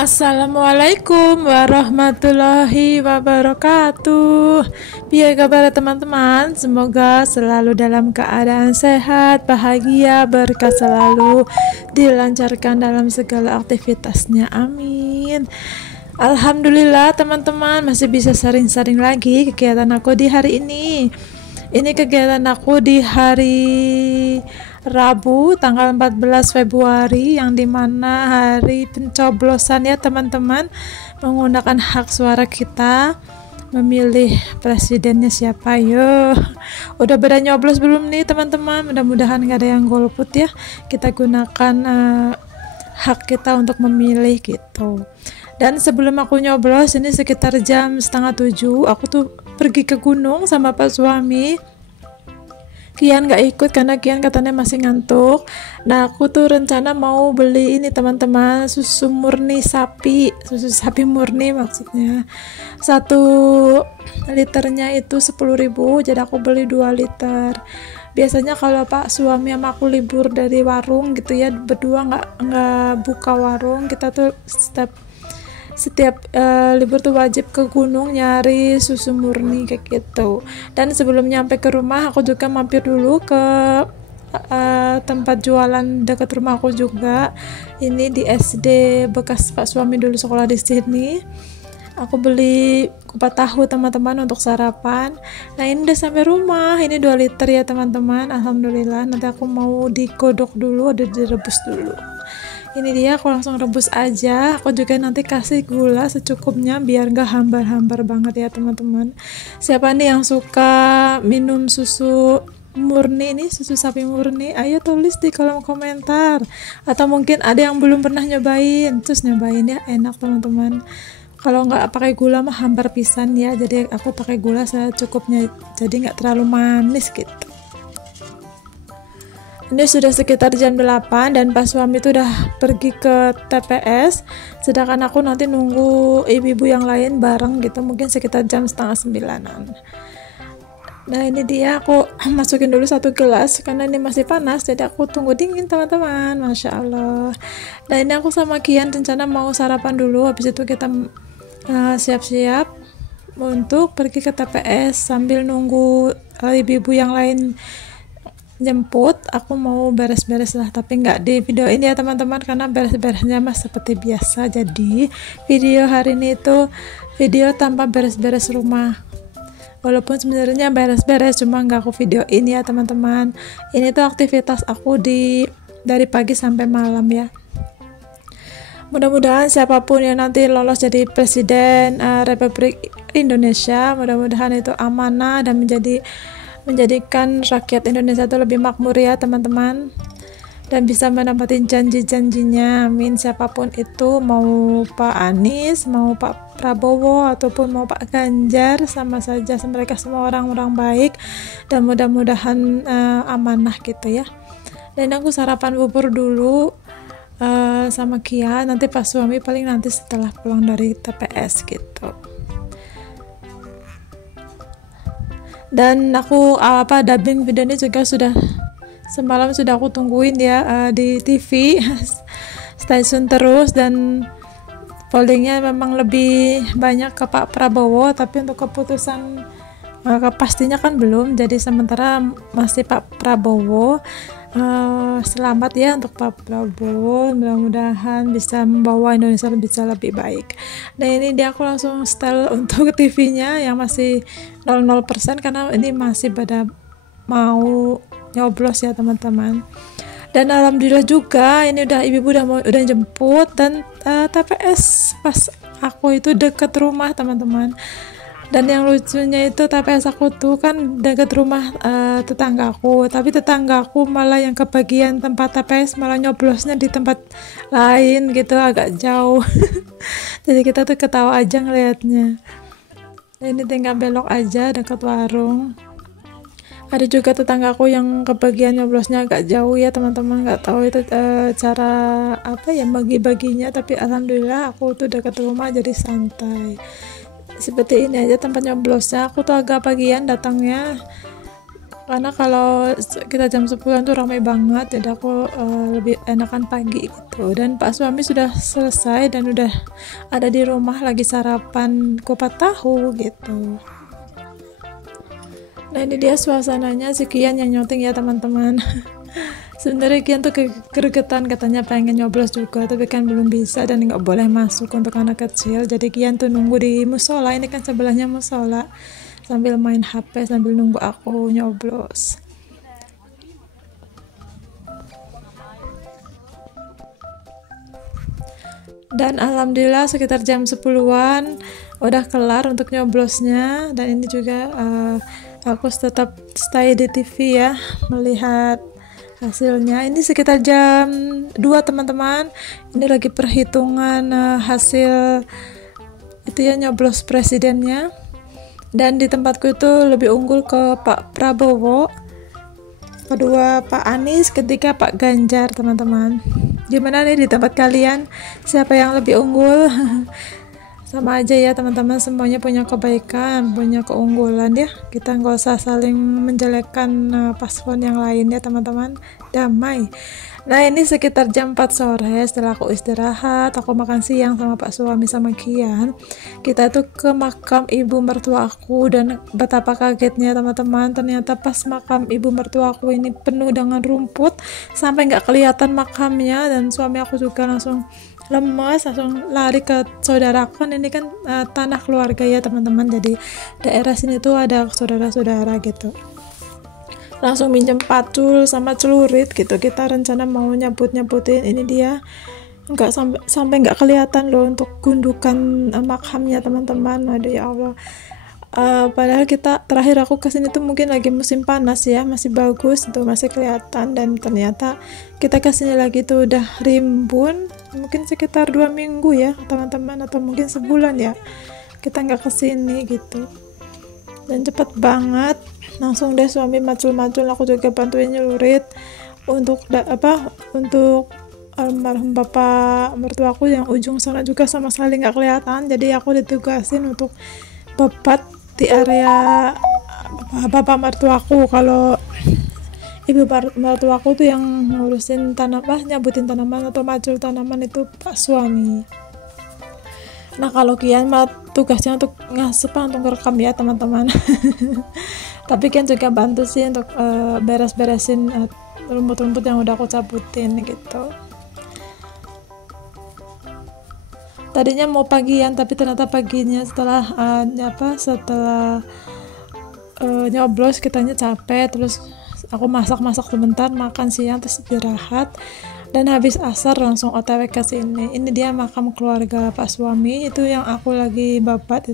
Assalamualaikum warahmatullahi wabarakatuh. Biar kabar teman-teman, semoga selalu dalam keadaan sehat, bahagia, berkah selalu, dilancarkan dalam segala aktivitasnya. Amin. Alhamdulillah teman-teman, masih bisa sering-sering lagi kegiatan aku di hari ini. Ini kegiatan aku di hari Rabu tanggal 14 Februari yang dimana hari pencoblosan ya teman-teman, menggunakan hak suara kita memilih presidennya siapa. Yo, udah pada nyoblos belum nih teman-teman? Mudah-mudahan gak ada yang golput ya. Kita gunakan hak kita untuk memilih gitu. Dan sebelum aku nyoblos, ini sekitar jam 6:30, aku tuh pergi ke gunung sama Pak suami. Kian gak ikut karena Kian katanya masih ngantuk. Nah, aku tuh rencana mau beli ini teman-teman, susu murni sapi, susu sapi murni maksudnya. 1 liternya itu 10.000, jadi aku beli 2 liter. Biasanya kalau Pak suami sama aku libur dari warung gitu ya, berdua nggak buka warung, kita tuh setiap libur tuh wajib ke gunung nyari susu murni kayak gitu. Dan sebelum nyampe ke rumah, aku juga mampir dulu ke tempat jualan dekat rumah aku juga. Ini di SD bekas Pak suami dulu sekolah di sini. Aku beli kupat tahu teman-teman untuk sarapan. Nah, ini udah sampai rumah. Ini 2 liter ya teman-teman. Alhamdulillah. Nanti aku mau digodok dulu, ada direbus dulu. Ini dia, aku langsung rebus aja. Aku juga nanti kasih gula secukupnya biar gak hambar-hambar banget ya teman-teman. Siapa nih yang suka minum susu murni ini, susu sapi murni? Ayo tulis di kolom komentar. Atau mungkin ada yang belum pernah nyobain, terus nyobain ya, enak teman-teman. Kalau nggak pakai gula mah hambar pisan ya, jadi aku pakai gula secukupnya, jadi nggak terlalu manis gitu. Ini sudah sekitar jam 8 dan pas suami itu udah pergi ke TPS, sedangkan aku nanti nunggu ibu-ibu yang lain bareng gitu, mungkin sekitar jam 8:30. Nah, ini dia, aku masukin dulu 1 gelas karena ini masih panas, jadi aku tunggu dingin teman-teman. Masya Allah. Nah, ini aku sama Kian rencana mau sarapan dulu, habis itu kita siap-siap untuk pergi ke TPS sambil nunggu ibu-ibu yang lain jemput. Aku mau beres-beres lah, tapi nggak di video ini ya teman-teman, karena beres-beresnya mah seperti biasa. Jadi video hari ini itu video tanpa beres-beres rumah, walaupun sebenarnya beres-beres, cuma nggak aku video ini ya teman-teman. Ini tuh aktivitas aku dari pagi sampai malam ya. Mudah-mudahan siapapun yang nanti lolos jadi presiden Republik Indonesia, mudah-mudahan itu amanah dan menjadikan rakyat Indonesia itu lebih makmur ya teman-teman, dan bisa menepati janji-janjinya. Amin. Siapapun itu, mau Pak Anies, mau Pak Prabowo, ataupun mau Pak Ganjar, sama saja, mereka semua orang-orang baik dan mudah-mudahan amanah gitu ya. Dan aku sarapan bubur dulu sama Kia, nanti pas suami paling nanti setelah pulang dari TPS gitu. Dan aku dubbing video ini juga semalam sudah aku tungguin ya di TV stasiun terus, dan pollingnya memang lebih banyak ke Pak Prabowo, tapi untuk keputusan pastinya kan belum, jadi sementara masih Pak Prabowo. Selamat ya untuk Pak Prabowo, mudah-mudahan bisa membawa Indonesia bisa lebih baik. Nah, ini dia, aku langsung setel untuk TV-nya yang masih 00% karena ini masih pada mau nyoblos ya teman-teman. Dan alhamdulillah juga ini ibu udah jemput, dan TPS pas aku itu deket rumah teman-teman. Dan yang lucunya itu TPS aku tuh kan dekat rumah tetanggaku, tapi tetanggaku malah yang kebagian tempat TPS malah nyoblosnya di tempat lain gitu, agak jauh. Jadi kita tuh ketawa aja ngelihatnya. Ini tinggal belok aja dekat warung. Ada juga tetanggaku yang kebagian nyoblosnya agak jauh ya teman-teman, nggak tahu itu cara apa ya bagi-baginya, tapi alhamdulillah aku tuh dekat rumah jadi santai. Seperti ini aja tempat nyoblosnya. Aku tuh agak pagian datangnya, karena kalau kita jam 10 tuh ramai banget, jadi aku lebih enakan pagi gitu. Dan Pak suami sudah selesai dan udah ada di rumah lagi sarapan kupat tahu gitu. Nah ini dia suasananya, si Kian yang nyouting ya teman-teman. Sebenarnya Kian tuh keregetan, katanya pengen nyoblos juga, tapi kan belum bisa dan nggak boleh masuk untuk anak kecil. Jadi Kian tuh nunggu di musola, ini kan sebelahnya musola, sambil main HP sambil nunggu aku nyoblos. Dan alhamdulillah sekitar jam 10-an udah kelar untuk nyoblosnya. Dan ini juga aku tetap stay di TV ya, melihat hasilnya. Ini sekitar jam 2 teman-teman, ini lagi perhitungan hasil itu ya, nyoblos presidennya. Dan di tempatku itu lebih unggul ke Pak Prabowo, kedua Pak Anies, ketiga Pak Ganjar teman-teman. Gimana nih di tempat kalian, siapa yang lebih unggul? Sama aja ya teman-teman, semuanya punya kebaikan, punya keunggulan ya. Kita nggak usah saling menjelekkan paslon yang lain ya teman-teman, damai. Nah ini sekitar jam 4 sore, setelah aku istirahat, aku makan siang sama Pak suami sama Kian. Kita tuh ke makam ibu mertua aku, dan betapa kagetnya teman-teman, ternyata pas makam ibu mertua aku ini penuh dengan rumput sampai nggak kelihatan makamnya. Dan suami aku juga langsung lemas, langsung lari ke saudaraku. Kan ini kan tanah keluarga ya teman-teman, jadi daerah sini tuh ada saudara-saudara gitu. Langsung minjem pacul sama celurit gitu, kita rencana mau nyabut-nyabutin. Ini dia nggak sampai nggak kelihatan loh untuk gundukan makamnya teman-teman. Aduh ya Allah. Padahal kita terakhir aku kesini tuh mungkin lagi musim panas ya, masih bagus tuh, masih kelihatan. Dan ternyata kita kesini lagi tuh udah rimbun, mungkin sekitar 2 minggu ya teman-teman, atau mungkin sebulan ya kita nggak kesini gitu. Dan cepet banget, langsung deh suami macul-macul, aku juga bantuin nyelurit untuk untuk almarhum bapak mertuaku yang ujung sana juga sama sekali nggak kelihatan. Jadi aku ditugasin untuk bebat di area bapak mertuaku. Kalau ibu mertuaku tuh yang ngurusin nyabutin tanaman atau macul tanaman itu Pak suami. Nah kalau Kian tugasnya untuk untuk ngerekam ya teman-teman. Tapi Kian juga bantu sih untuk beres-beresin rumput-rumput yang udah aku cabutin gitu. Tadinya mau pagian, tapi ternyata paginya setelah nyoblos kitanya capek, terus aku masak sebentar, makan siang, terus istirahat. Dan habis asar langsung OTW ke sini. Ini dia makam keluarga Pak suami, itu yang aku lagi babat,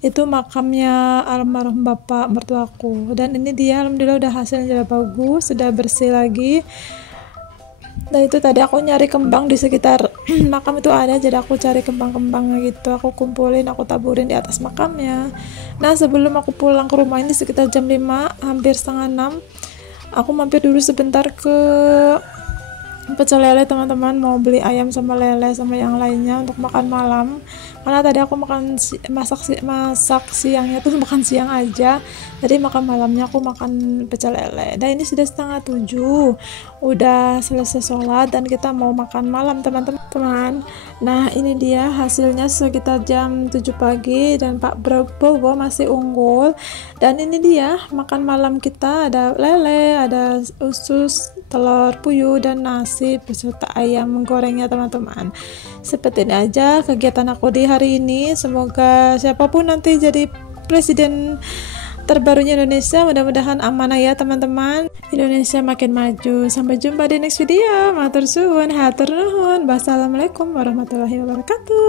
itu makamnya almarhum bapak mertuaku. Dan ini dia alhamdulillah udah hasilnya udah bagus, sudah bersih lagi. Dan itu tadi aku nyari kembang di sekitar makam itu ada, jadi aku cari kembang-kembangnya gitu, aku kumpulin, aku taburin di atas makamnya. Nah sebelum aku pulang ke rumah ini sekitar jam 5, hampir setengah 6, aku mampir dulu sebentar ke pecel lele teman-teman, mau beli ayam sama lele sama yang lainnya untuk makan malam. Karena tadi aku masak siangnya tuh makan siang aja, jadi makan malamnya aku makan pecel lele. Dan ini sudah 6:30, udah selesai sholat dan kita mau makan malam teman-teman. Nah ini dia hasilnya sekitar jam 7 pagi dan Pak Prabowo masih unggul. Dan ini dia makan malam kita, ada lele, ada usus, telur puyuh, dan nasi beserta ayam gorengnya teman-teman. Seperti ini aja kegiatan aku di hari ini. Semoga siapapun nanti jadi presiden terbarunya Indonesia, mudah-mudahan amanah ya teman-teman. Indonesia makin maju. Sampai jumpa di next video. Matur suwun, hatur nuhun. Wassalamualaikum warahmatullahi wabarakatuh.